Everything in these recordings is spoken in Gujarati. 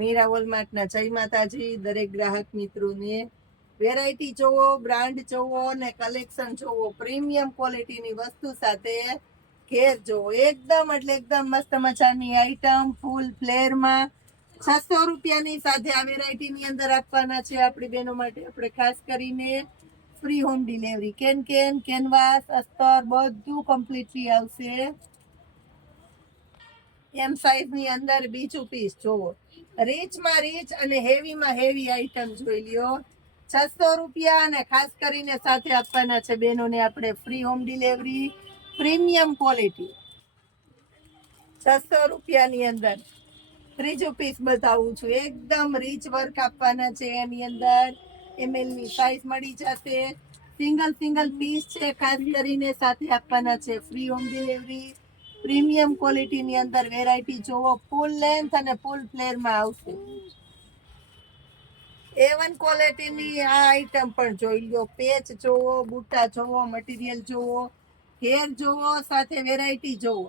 મીરા વોલમાર્ટના જય માતાજી દરેક ગ્રાહક મિત્રોને વેરાયટી જોવો, બ્રાન્ડ જોવો અને કલેક્શન જોવો, પ્રીમિયમ ક્વોલિટીની વસ્તુ સાથે ઘેર જોવો. એકદમ એટલે એકદમ મસ્ત મજાની આઈટમ ફૂલ ફ્લેરમાં 600 રૂપિયાની સાથે આ વેરાયટીની અંદર આપવાના છે આપણી બહેનો માટે. આપણે ખાસ કરીને ફ્રી હોમ ડિલિવરી, કેનવાસ, અસ્તર બધું કમ્પ્લીટલી આવશે. એમ સાઈઝની અંદર બીજું પીસ જોવો. રીચમાં રીચ અને હેવીમાં હેવી આઈટમ જોઈ લ્યો. 600 રૂપિયા અને ખાસ કરીને સાથે આપવાના છે બહેનોને આપણે free home delivery, premium quality. 600 રૂપિયાની અંદર ત્રીજું પીસ બતાવું છું. એકદમ રીચ વર્ક આપવાના છે એની અંદર. એમએલની સાઈઝ મળી જશે. સિંગલ પીસ છે, ખાસ કરીને સાથે આપવાના છે ફ્રી હોમ ડિલિવરી, પ્રીમિયમ ક્વોલિટીની અંદર વેરાયટી જોવો. ફૂલ લેન્થ અને ફૂલ ફ્લેરમાં આવશે. A1 ક્વોલિટીની આ આઈટમ પણ જોઈ લો. પેચ જોવો, બુટ્ટા જોવો, મટીરિયલ જોવો, ઘેર જોવો, સાથે વેરાયટી જોવો.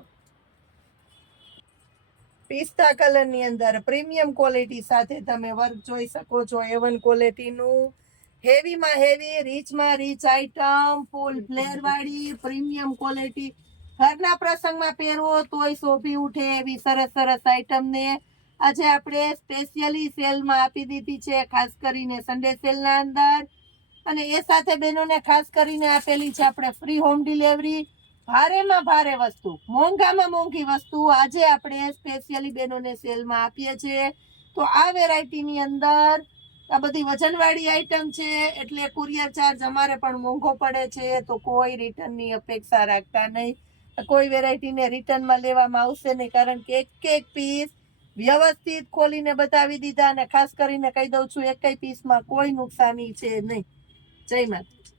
પિસ્તા કલરની અંદર પ્રીમિયમ ક્વોલિટી સાથે તમે વર્ક જોઈ શકો છો. A1 ક્વોલિટીનું હેવીમાં હેવી, રીચમાં રીચ આઈટમ, ફૂલ ફ્લેર વાળી પ્રીમિયમ ક્વોલિટી. ઘરના પ્રસંગમાં પહેરવો તોય શોભી ઉઠે એવી સરસ સરસ આઈટમને આજે આપણે સ્પેશિયલી સેલમાં આપી દીધી છે, ખાસ કરીને સન્ડે સેલના અંદર. અને એ સાથે બહેનોને ખાસ કરીને આપેલી છે આપણે ફ્રી હોમ ડિલિવરી. ભારેમાં ભારે વસ્તુ, મોંઘામાં મોંઘી વસ્તુ આજે આપણે સ્પેશિયલી બહેનોને સેલમાં આપીએ છીએ. તો આ વેરાયટીની અંદર આ બધી વજનવાળી આઈટમ છે એટલે કુરિયર ચાર્જ અમારે પણ મોંઘો પડે છે. તો કોઈ રિટર્નની અપેક્ષા રાખતા નહીં. કોઈ વેરાયટીને રિટર્નમાં લેવામાં આવશે નહીં, કારણ કે એક પીસ વ્યવસ્થિત ખોલીને બતાવી દીધા અને ખાસ કરીને કહી દઉં છું, એક પીસમાં કોઈ નુકસાની છે નહીં. જય માતા.